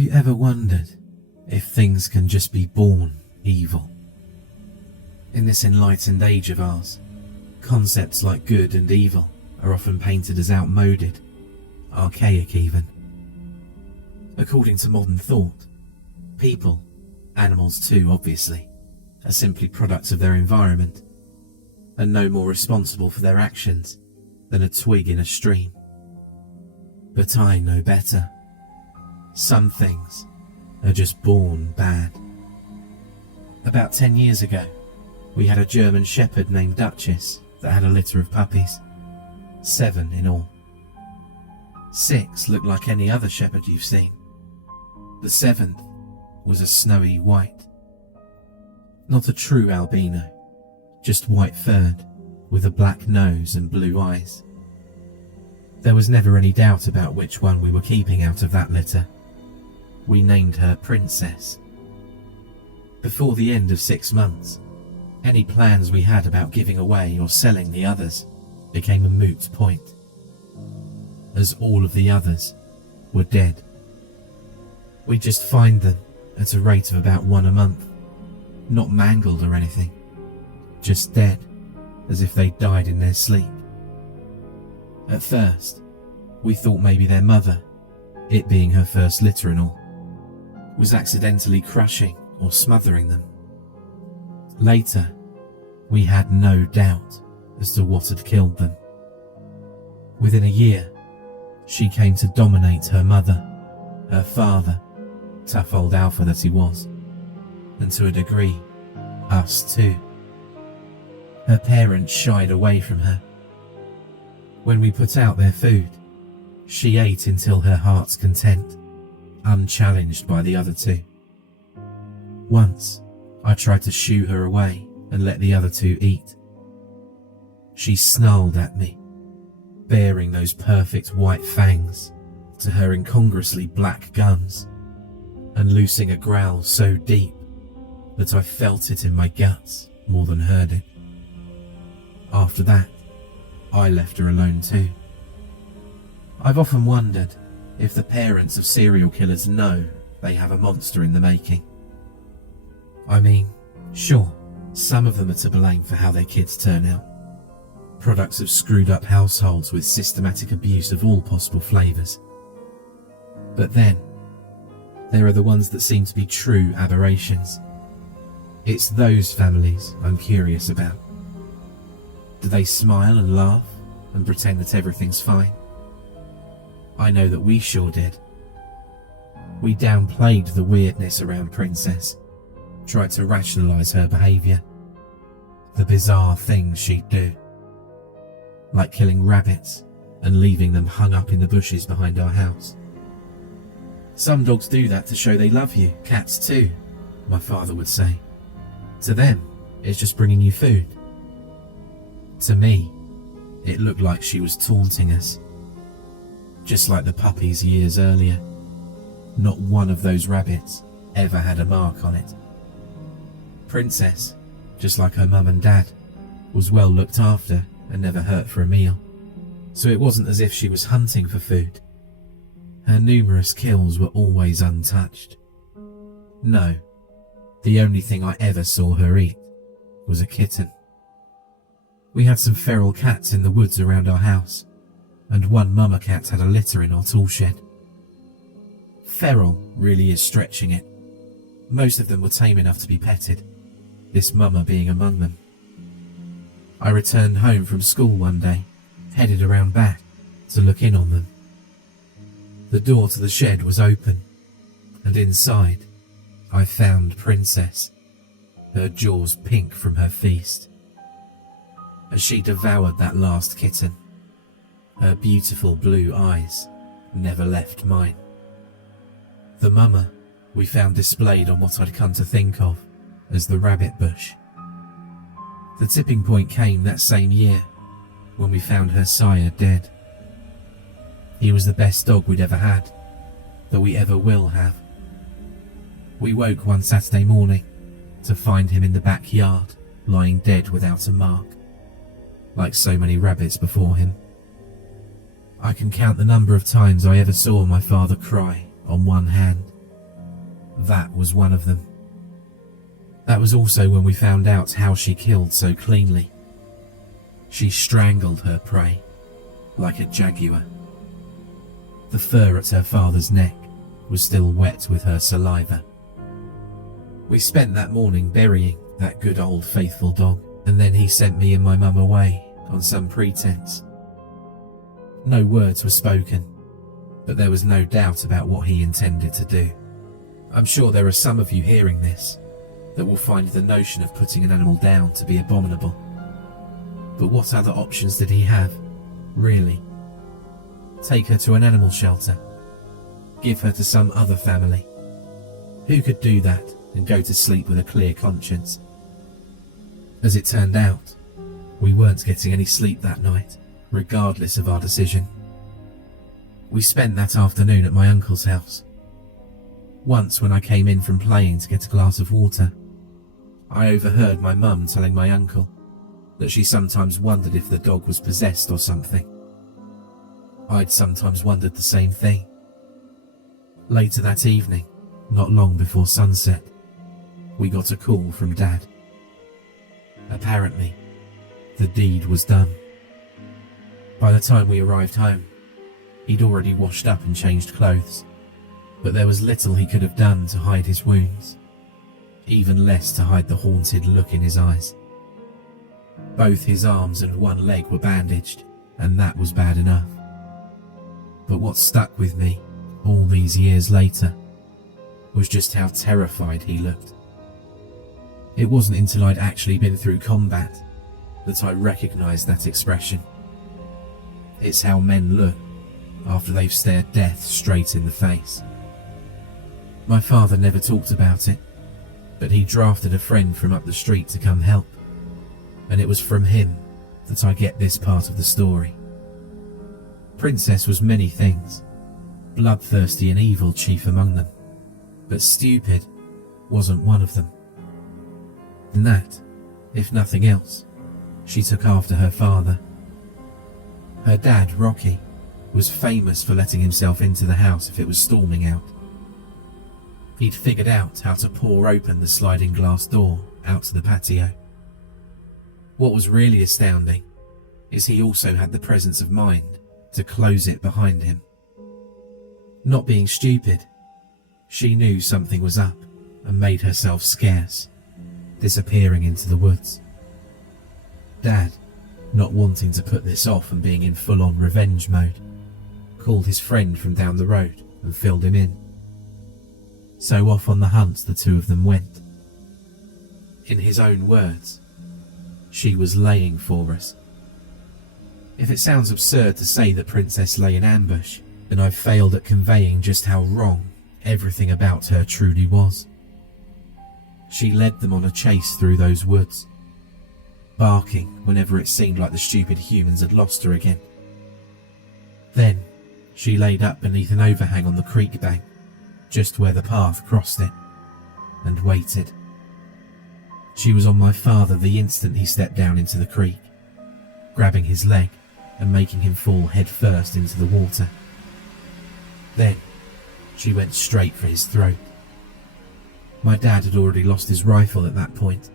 you ever wondered if things can just be born evil? In this enlightened age of ours, concepts like good and evil are often painted as outmoded, archaic even. According to modern thought, people, animals too obviously, are simply products of their environment, and no more responsible for their actions than a twig in a stream. But I know better. Some things are just born bad. About 10 years ago, we had a German shepherd named Duchess that had a litter of puppies. 7 in all. 6 looked like any other shepherd you've seen. The 7th was a snowy white. Not a true albino, just white-furred, with a black nose and blue eyes. There was never any doubt about which one we were keeping out of that litter. We named her Princess. Before the end of 6 months, any plans we had about giving away or selling the others became a moot point, as all of the others were dead. We'd just find them at a rate of about 1 a month, not mangled or anything, just dead, as if they died in their sleep. At first, we thought maybe their mother, it being her first litter and all, was accidentally crushing or smothering them. Later, we had no doubt as to what had killed them. Within a year, she came to dominate her mother, her father, tough old alpha that he was, and to a degree, us too. Her parents shied away from her. When we put out their food, she ate until her heart's content, unchallenged by the other 2. Once, I tried to shoo her away and let the other 2 eat. She snarled at me, baring those perfect white fangs to her incongruously black gums, and loosing a growl so deep that I felt it in my guts more than heard it. After that, I left her alone too. I've often wondered if the parents of serial killers know they have a monster in the making. I mean, sure, some of them are to blame for how their kids turn out. Products of screwed up households with systematic abuse of all possible flavours. But then, there are the ones that seem to be true aberrations. It's those families I'm curious about. Do they smile and laugh and pretend that everything's fine? I know that we sure did. We downplayed the weirdness around Princess, tried to rationalise her behaviour, the bizarre things she'd do, like killing rabbits and leaving them hung up in the bushes behind our house. Some dogs do that to show they love you, cats too, my father would say. To them, it's just bringing you food. To me, it looked like she was taunting us. Just like the puppies years earlier. Not one of those rabbits ever had a mark on it. Princess, just like her mum and dad, was well looked after and never hurt for a meal. So it wasn't as if she was hunting for food. Her numerous kills were always untouched. No, the only thing I ever saw her eat was a kitten. We had some feral cats in the woods around our house, and one mama cat had a litter in our tool shed. Feral really is stretching it. Most of them were tame enough to be petted, this mama being among them. I returned home from school one day, headed around back to look in on them. The door to the shed was open, and inside I found Princess, her jaws pink from her feast. As she devoured that last kitten, her beautiful blue eyes never left mine. The mama we found displayed on what I'd come to think of as the rabbit bush. The tipping point came that same year when we found her sire dead. He was the best dog we'd ever had, that we ever will have. We woke one Saturday morning to find him in the backyard, lying dead without a mark, like so many rabbits before him. I can count the number of times I ever saw my father cry on one hand, That was one of them. That was also when we found out how she killed so cleanly. She strangled her prey, like a jaguar. The fur at her father's neck was still wet with her saliva. We spent that morning burying that good old faithful dog, and then he sent me and my mum away on some pretense. No words were spoken, but there was no doubt about what he intended to do. I'm sure there are some of you hearing this that will find the notion of putting an animal down to be abominable. But what other options did he have, really? Take her to an animal shelter? Give her to some other family? Who could do that and go to sleep with a clear conscience? As it turned out, we weren't getting any sleep that night, regardless of our decision. We spent that afternoon at my uncle's house. Once when I came in from playing to get a glass of water, I overheard my mum telling my uncle that she sometimes wondered if the dog was possessed or something. I'd sometimes wondered the same thing. Later that evening, not long before sunset, we got a call from Dad. Apparently, the deed was done. By the time we arrived home, he'd already washed up and changed clothes, but there was little he could have done to hide his wounds, even less to hide the haunted look in his eyes. Both his arms and one leg were bandaged, and that was bad enough. But what stuck with me all these years later was just how terrified he looked. It wasn't until I'd actually been through combat that I recognised that expression. It's how men look after they've stared death straight in the face. My father never talked about it, but he drafted a friend from up the street to come help, and it was from him that I get this part of the story. Princess was many things, bloodthirsty and evil chief among them, but stupid wasn't one of them. And that, if nothing else, she took after her father. Her dad, Rocky, was famous for letting himself into the house if it was storming out. He'd figured out how to pour open the sliding glass door out to the patio. What was really astounding is he also had the presence of mind to close it behind him. Not being stupid, she knew something was up and made herself scarce, disappearing into the woods. Dad, not wanting to put this off and being in full-on revenge mode, called his friend from down the road and filled him in. So off on the hunt the two of them went. In his own words, she was laying for us. If it sounds absurd to say that Princess lay in ambush, then I've failed at conveying just how wrong everything about her truly was. She led them on a chase through those woods, barking whenever it seemed like the stupid humans had lost her again. Then she laid up beneath an overhang on the creek bank, just where the path crossed it, and waited. She was on my father the instant he stepped down into the creek, grabbing his leg and making him fall head first into the water. Then she went straight for his throat. My dad had already lost his rifle at that point,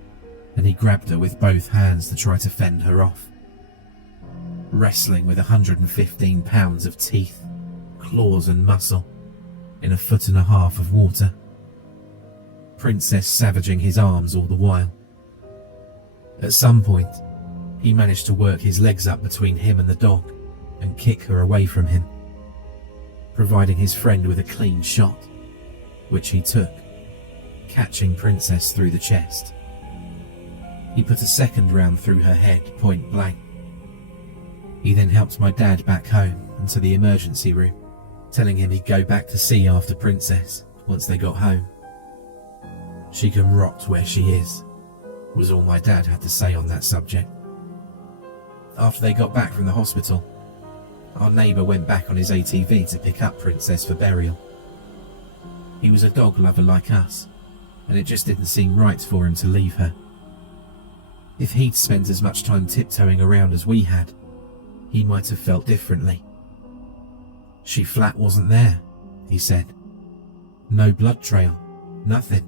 and he grabbed her with both hands to try to fend her off. Wrestling with 115 pounds of teeth, claws and muscle in 1.5 feet of water. Princess savaging his arms all the while. At some point, he managed to work his legs up between him and the dog and kick her away from him, providing his friend with a clean shot, which he took, catching Princess through the chest. He put a second round through her head, point blank. He then helped my dad back home and to the emergency room, telling him he'd go back to see after Princess once they got home. She can rot where she is, was all my dad had to say on that subject. After they got back from the hospital, our neighbour went back on his ATV to pick up Princess for burial. He was a dog lover like us, and it just didn't seem right for him to leave her. If he'd spent as much time tiptoeing around as we had, he might have felt differently. She flat wasn't there, he said. No blood trail, Nothing.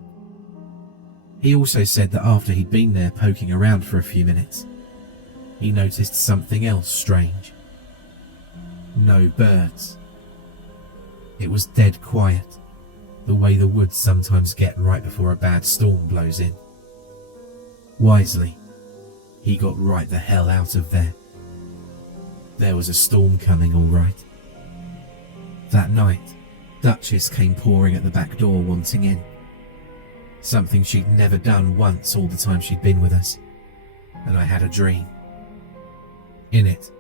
He also said that after he'd been there poking around for a few minutes, he noticed something else strange. No birds. It was dead quiet, the way the woods sometimes get right before a bad storm blows in. Wisely, he got right the hell out of there. There was a storm coming, all right. That night, Duchess came pouring at the back door wanting in. Something she'd never done once all the time she'd been with us, and I had a dream. In it,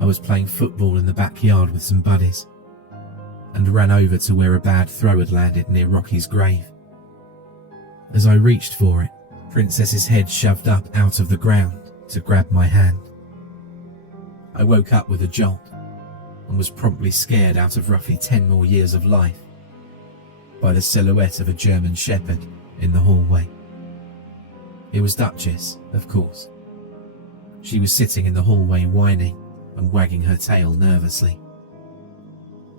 I was playing football in the backyard with some buddies, and ran over to where a bad throw had landed near Rocky's grave. As I reached for it, Princess's head shoved up out of the ground to grab my hand. I woke up with a jolt, and was promptly scared out of roughly 10 more years of life by the silhouette of a German shepherd in the hallway. It was Duchess, of course. She was sitting in the hallway whining and wagging her tail nervously.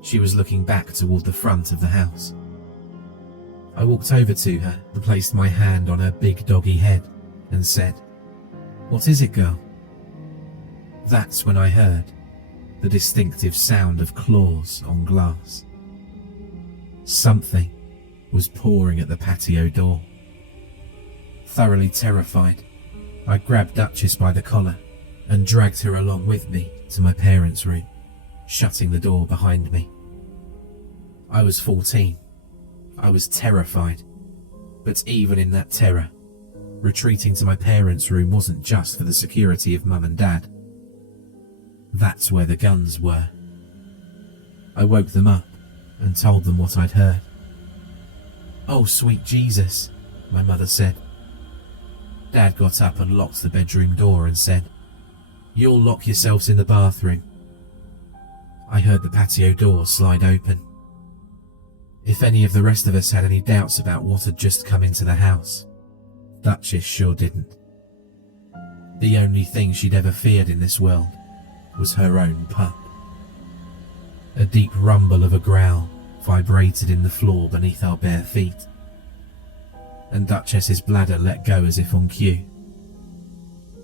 She was looking back toward the front of the house. I walked over to her and placed my hand on her big doggy head and said, "What is it, girl?" That's when I heard the distinctive sound of claws on glass. Something was pawing at the patio door. Thoroughly terrified, I grabbed Duchess by the collar and dragged her along with me to my parents' room, shutting the door behind me. I was 14. I was terrified, but even in that terror, retreating to my parents' room wasn't just for the security of Mum and Dad. That's where the guns were. I woke them up and told them what I'd heard. "Oh, sweet Jesus," my mother said. Dad got up and locked the bedroom door and said, "You'll lock yourselves in the bathroom." I heard the patio door slide open. If any of the rest of us had any doubts about what had just come into the house, Duchess sure didn't. The only thing she'd ever feared in this world was her own pup. A deep rumble of a growl vibrated in the floor beneath our bare feet, and Duchess's bladder let go as if on cue.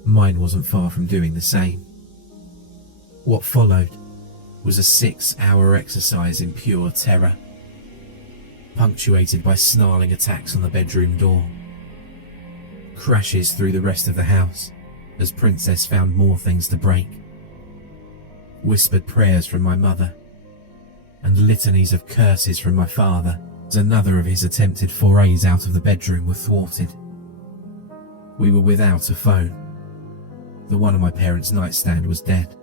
Mine wasn't far from doing the same. What followed was a 6-hour exercise in pure terror, punctuated by snarling attacks on the bedroom door, crashes through the rest of the house as Princess found more things to break, whispered prayers from my mother, and litanies of curses from my father as another of his attempted forays out of the bedroom were thwarted. We were without a phone. The one on my parents' nightstand was dead.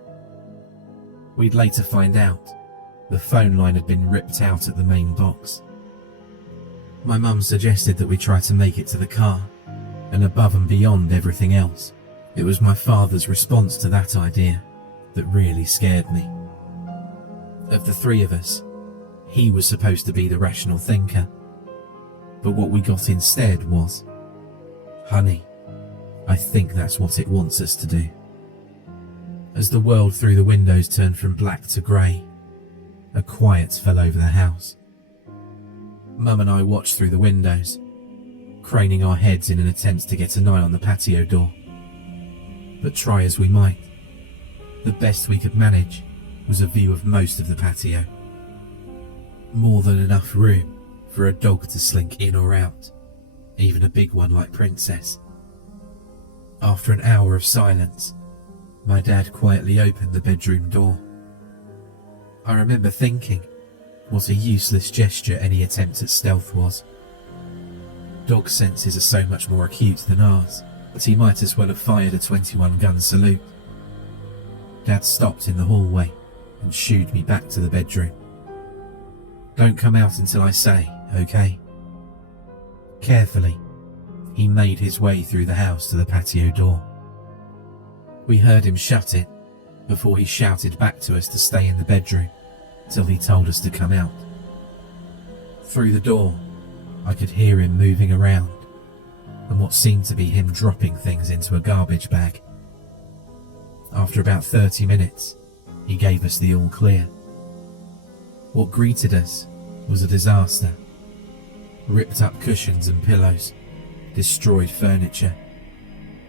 We'd later find out the phone line had been ripped out at the main box. My mum suggested that we try to make it to the car, and above and beyond everything else, it was my father's response to that idea that really scared me. Of the three of us, he was supposed to be the rational thinker, but what we got instead was, "Honey, I think that's what it wants us to do." As the world through the windows turned from black to grey, a quiet fell over the house. Mum and I watched through the windows, craning our heads in an attempt to get an eye on the patio door. But try as we might, the best we could manage was a view of most of the patio. More than enough room for a dog to slink in or out, even a big one like Princess. After an hour of silence, my dad quietly opened the bedroom door. I remember thinking what a useless gesture any attempt at stealth was. Dog senses are so much more acute than ours, but he might as well have fired a 21-gun salute. Dad stopped in the hallway and shooed me back to the bedroom. "Don't come out until I say, okay?" Carefully, he made his way through the house to the patio door. We heard him shut it before he shouted back to us to stay in the bedroom till he told us to come out. Through the door, I could hear him moving around and what seemed to be him dropping things into a garbage bag. After about 30 minutes, he gave us the all clear. What greeted us was a disaster. Ripped up cushions and pillows, destroyed furniture,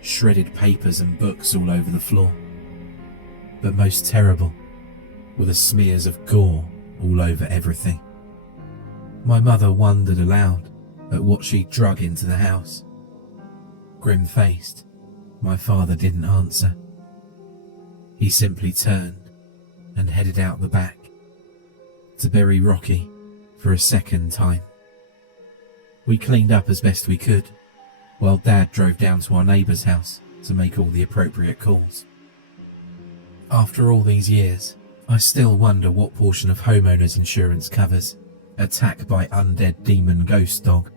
shredded papers and books all over the floor. But most terrible were the smears of gore all over everything. My mother wondered aloud at what she'd drug into the house. Grim-faced, my father didn't answer. He simply turned and headed out the back to bury Rocky for a second time. We cleaned up as best we could, while Dad drove down to our neighbour's house to make all the appropriate calls. After all these years, I still wonder what portion of homeowners insurance covers attack by undead demon ghost dog.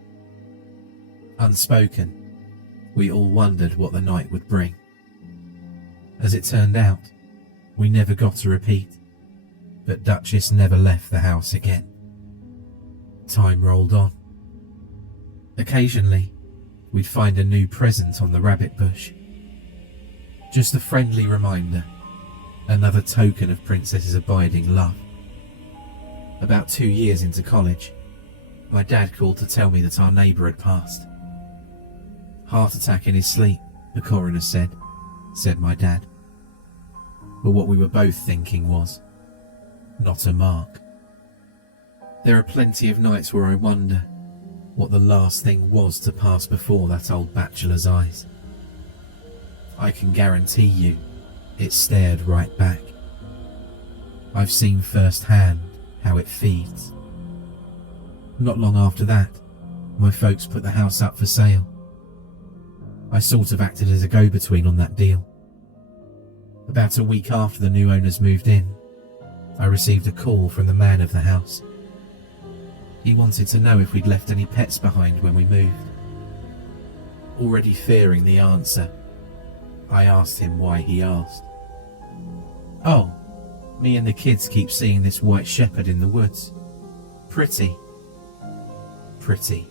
Unspoken, we all wondered what the night would bring. As it turned out, we never got a repeat, but Duchess never left the house again. Time rolled on. Occasionally, we'd find a new present on the rabbit bush. Just a friendly reminder, another token of Princess's abiding love. About 2 years into college, my dad called to tell me that our neighbour had passed. Heart attack in his sleep, the coroner said my dad. But what we were both thinking was, not a mark. There are plenty of nights where I wonder what the last thing was to pass before that old bachelor's eyes. I can guarantee you it stared right back. I've seen firsthand how it feeds. Not long after that, my folks put the house up for sale. I sort of acted as a go-between on that deal. About a week after the new owners moved in, I received a call from the man of the house. He wanted to know if we'd left any pets behind when we moved. Already fearing the answer, I asked him why he asked. "Oh, me and the kids keep seeing this white shepherd in the woods. Pretty." Pretty.